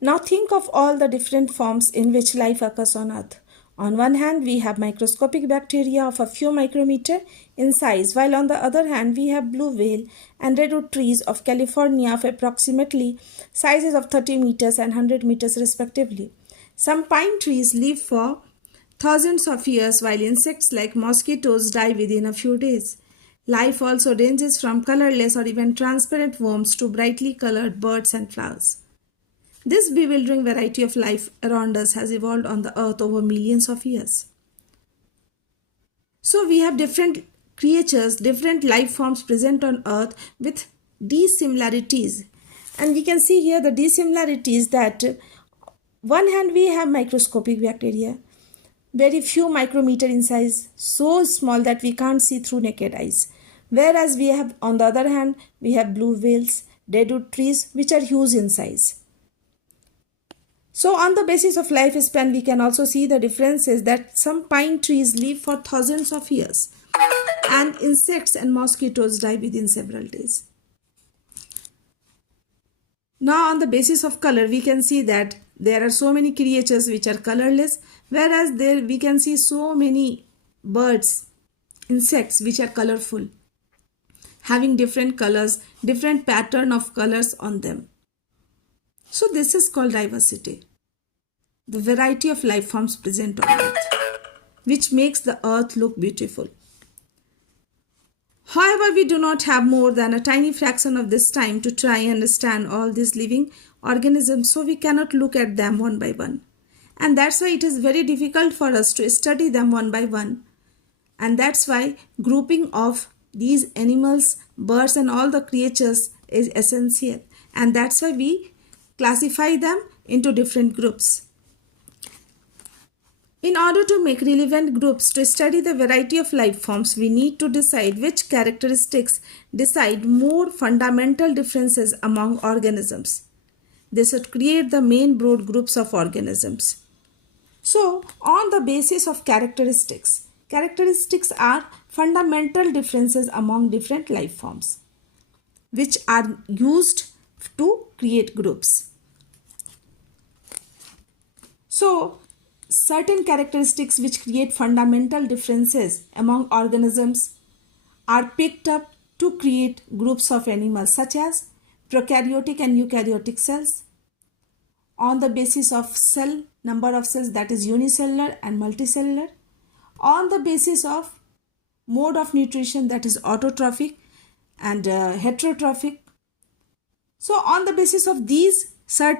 Now think of all the different forms in which life occurs on Earth. On one hand, we have microscopic bacteria of a few micrometer in size, while on the other hand, we have blue whale and redwood trees of California of approximately sizes of 30 meters and 100 meters respectively. Some pine trees live for thousands of years, while insects like mosquitoes die within a few days. Life also ranges from colorless or even transparent worms to brightly colored birds and flowers. This bewildering variety of life around us has evolved on the earth over millions of years. So we have different creatures, different life forms present on earth with dissimilarities. And we can see here the dissimilarities that one hand we have microscopic bacteria, very few micrometer in size, so small that we can't see through naked eyes. Whereas we have, on the other hand, we have blue whales, redwood trees, which are huge in size. So on the basis of lifespan, we can also see the differences that some pine trees live for thousands of years and insects and mosquitoes die within several days. Now on the basis of color, we can see that there are so many creatures which are colorless, whereas there we can see so many birds, insects which are colorful, having different colors, different pattern of colors on them. So this is called diversity, the variety of life forms present on earth, which makes the earth look beautiful. However, we do not have more than a tiny fraction of this time to try and understand all these living organisms, so we cannot look at them one by one. And that's why it is very difficult for us to study them one by one. And that's why grouping of these animals, birds and all the creatures is essential. And that's why we classify them into different groups. In order to make relevant groups to study the variety of life forms, we need to decide which characteristics decide more fundamental differences among organisms. This would create the main broad groups of organisms. So, on the basis of characteristics, characteristics are fundamental differences among different life forms, which are used to create groups. So, certain characteristics which create fundamental differences among organisms are picked up to create groups of animals such as prokaryotic and eukaryotic cells on the basis of cell number of cells, that is unicellular and multicellular, on the basis of mode of nutrition, that is autotrophic and heterotrophic. So on the basis of these certain